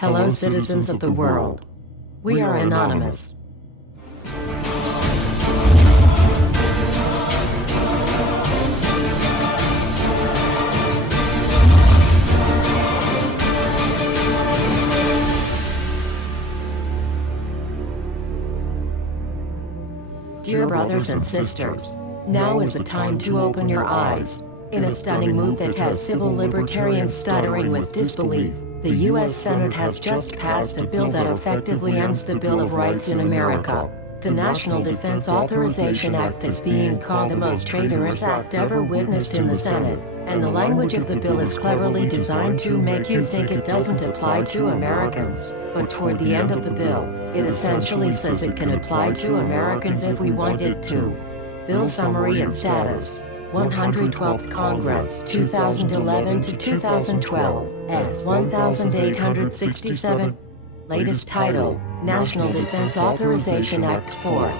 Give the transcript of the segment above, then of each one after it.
Hello, citizens of the world. We are anonymous. Dear brothers and sisters, now is the time to open your eyes. In a stunning move that has civil libertarians stuttering with disbelief, the U.S. Senate has just passed a bill that effectively ends the Bill of Rights in America. The National Defense Authorization Act is being called the most traitorous act ever witnessed in the Senate, and the language of the bill is cleverly designed to make you think it doesn't apply to Americans. But toward the end of the bill, it essentially says it can apply to Americans if we want it to. Bill summary and status. 112th Congress, 2011 to 2012, S. 1867. Latest title, National Defense Authorization Act 4.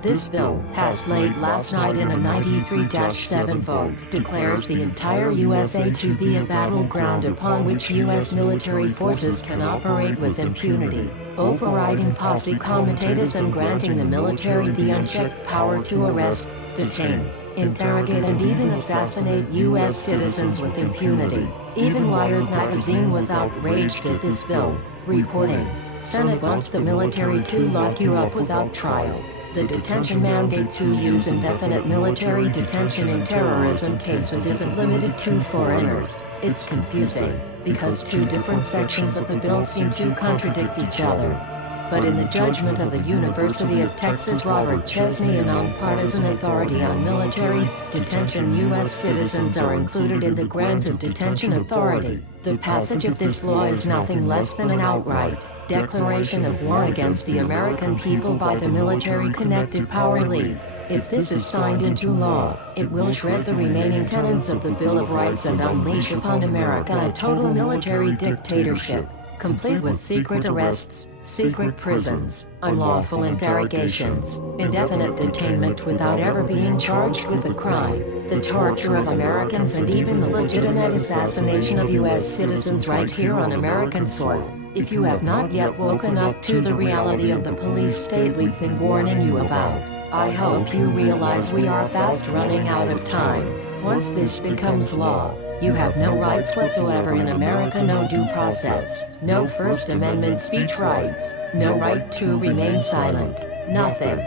This bill, passed late last night in a 93-7 vote, declares the entire USA to be a battleground upon which U.S. military forces can operate with impunity, overriding posse comitatus and granting the military the unchecked power to arrest, detain, interrogate and even assassinate U.S. citizens with impunity. Even Wired magazine was outraged at this bill, reporting, Senate wants the military to lock you up without trial. The detention mandate to use indefinite military detention in terrorism cases isn't limited to foreigners. It's confusing, because two different sections of the bill seem to contradict each other. But in the judgment of the University of Texas Robert Chesney, a nonpartisan authority on military detention, U.S. citizens are included in the grant of detention authority. The passage of this law is nothing less than an outright declaration of war against the American people by the military-connected power elite. If this is signed into law, it will shred the remaining tenets of the Bill of Rights and unleash upon America a total military dictatorship, complete with secret arrests, secret prisons, unlawful interrogations, indefinite detainment without ever being charged with a crime, the torture of Americans and even the legitimate assassination of U.S. citizens right here on American soil. If you have not yet woken up to the reality of the police state we've been warning you about, I hope you realize we are fast running out of time. Once this becomes law, you have no rights whatsoever in America, no due process, no First Amendment speech rights, no right to remain silent, nothing.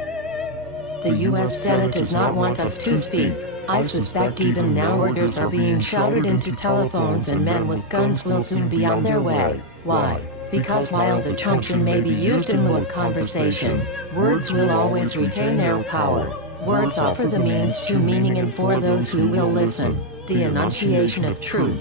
The U.S. Senate does not want us to speak. I suspect even now orders are being shouted into telephones and men with guns will soon be on their way. Why? Because while the truncheon may be used in lieu of conversation, words will always retain their power. Words offer the means to meaning and for those who will listen, the enunciation of truth.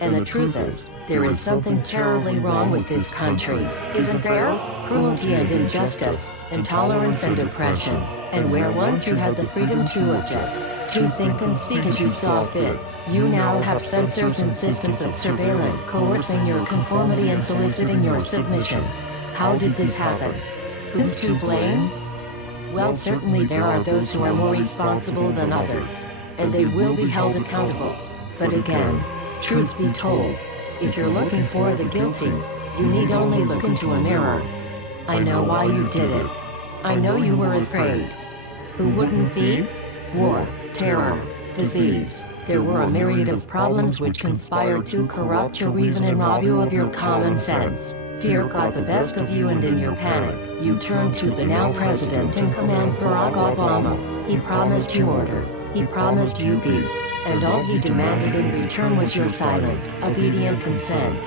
And the truth is, there is something terribly wrong with this country, isn't there? Cruelty and injustice, intolerance and oppression, and where once you had the freedom to object, to think and speak as you saw fit, you now have censors and systems of surveillance coercing your conformity and soliciting your submission. How did this happen? Who's to blame? Well, certainly there are those who are more responsible than others, and they will be held accountable. But again, truth be told, if you're looking for the guilty, you need only look into a mirror. I know why you did it. I know you were afraid. Who wouldn't be? War, terror, disease. There were a myriad of problems which conspired to corrupt your reason and rob you of your common sense. Fear got the best of you, and in your panic, you turned to the now president in command, Barack Obama. He promised you order. He promised you peace. And all he demanded in return was your silent, obedient consent.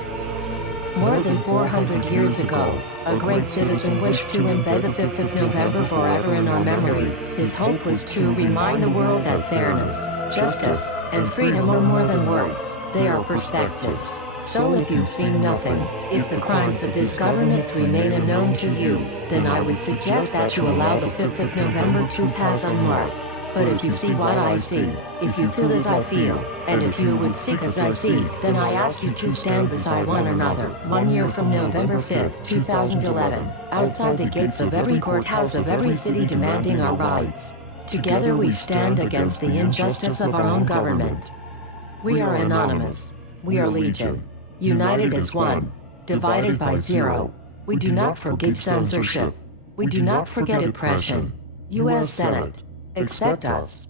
More than 400 years ago, a great citizen wished to embed the 5th of November forever in our memory. His hope was to remind the world that fairness, justice, and freedom are more than words, they are perspectives. So if you've seen nothing, if the crimes of this government remain unknown to you, then I would suggest that you allow the 5th of November to pass unmarked. But if you see what I see, if you feel as I feel, and if you would seek as I seek, then I ask you to stand beside one another, 1 year from November 5th, 2011, outside the gates of every courthouse of every city demanding our rights. Together we stand against the injustice of our own government. We are anonymous. We are legion. United as one. divided by 0. We do not forgive censorship. We do not forget oppression. U.S. Senate. Expect us.